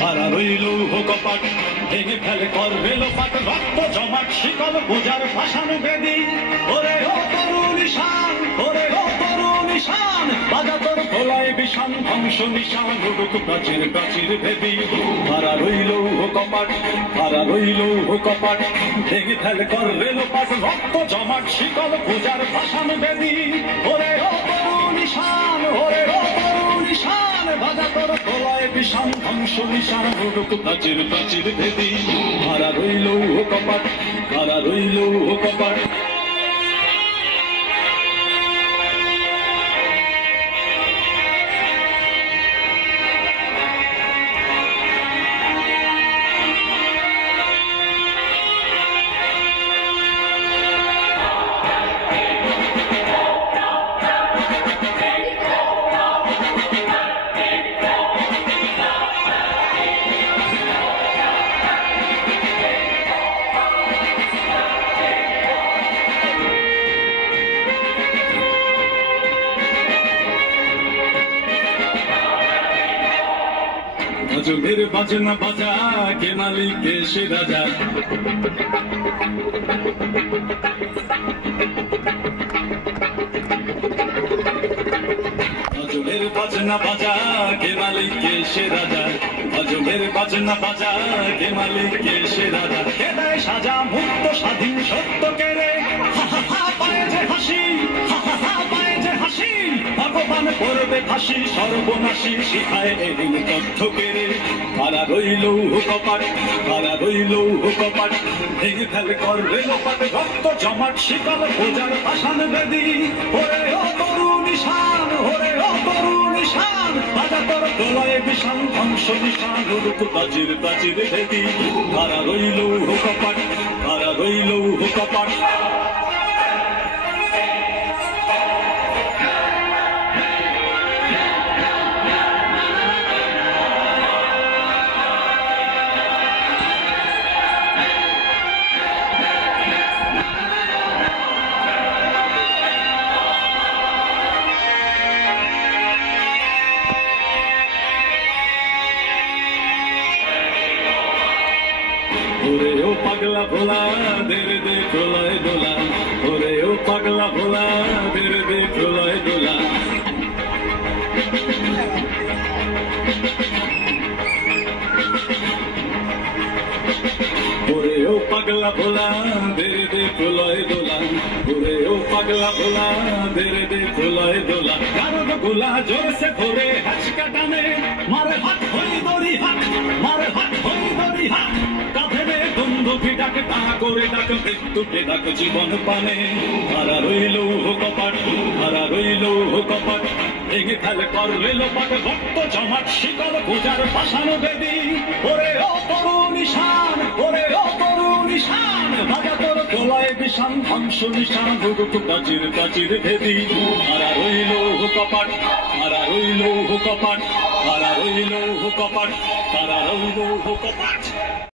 হারা রইল কপাট, ভেঙে ফেলে করবে লোপাট, রক্ত জমাট শিকল বোঝার ভাষান বেদি। ওরে ও তরুণ ঈশান, ওরে ও তরুণ ঈশান, বাজা তোর ভোলায় বিষান ধ্বংস নিশান, উড়ুক প্রাচীর প্রাচীর ভেদি। হারা রইল কপাট, হারা রইল কপাট, ভেঙে ফেলে করবে লোপাট, রক্ত জমাট শিকল বোঝার ভাষান বেদি। ওরে ও তরুণ ঈশান, ওরে ও তরুণ ঈশান, বাজা তোর ভোলায় বিষান ধ্বংস নিশান, উড়ুক প্রাচীর প্রাচীর ভেদি। হারা রইল কপাট, হারা রইল কপাট। গজলের বাজনা বাজা, কে মালিক কে সে রাজা। গজলের বাজনা বাজা, কে মালিক কে সে রাজা। গজলের বাজনা বাজা, কে মালিক কে সে রাজা। কে দেয় সাজা মুক্ত স্বাধীন সত্য কে রে, হা হা হা পায়ে যে হাসি, হা হা হা পায়ে যে হাসি, ভগবান করবে ফাঁসি সর্বনাশী, শিখায় এদিন তথ্য কেড়ে। হারা রইল কপাট, হারা রইল কপাট, ভেঙে ফেলে করবে লোপাট, রক্ত জমাট শিকল বোঝার ভাষান বেদি। ওরে ও তরুণ ঈশান, ওরে ও তরুণ ঈশান, বাজা তোর দোলায় বিষান ধ্বংস নিশান, উড়ুক প্রাচীর প্রাচীর ভেদি। হারা রইল কপাট, হারা রইল কপাট। ওরে ও পাগলা ভোলা, দেরে দে প্রলয় দোলা। ওরে ও পাগলা ভোলা, দেরে দে প্রলয় দোলা। ওরে ও পাগলা ভোলা, দেরে দে প্রলয় দোলা। ওরে ও পাগলা ভোলা, দেরে দে প্রলয় দোলা। কারণ গোলা জোরসে ধরে হাঁচকা টানে, মারে হাত হই দড়ি হাত, মারে হাত হই দড়ি হাত, কাঁধে বন্ধুকে ডাকে তা করে ডাক, মৃত্যুকে ডাক জীবন পানে। হারা রইল কপাট, হারা রইল কপাট, ভেঙে ফেলে করলে লোপাট, রক্ত জমাট শিকল বোঝার পাষাণ বেদি। ওরে ও তরুণ ঈশান, ওরে ও তরুণ ঈশান, বাজা তোর গলায় বিষান ধ্বংস নিশান, উড়ুক প্রাচীর প্রাচীর ভেদি। হারা রইল কপাট, হারা রইল কপাট, হারা রইল কপাট, হারা রইল কপাট।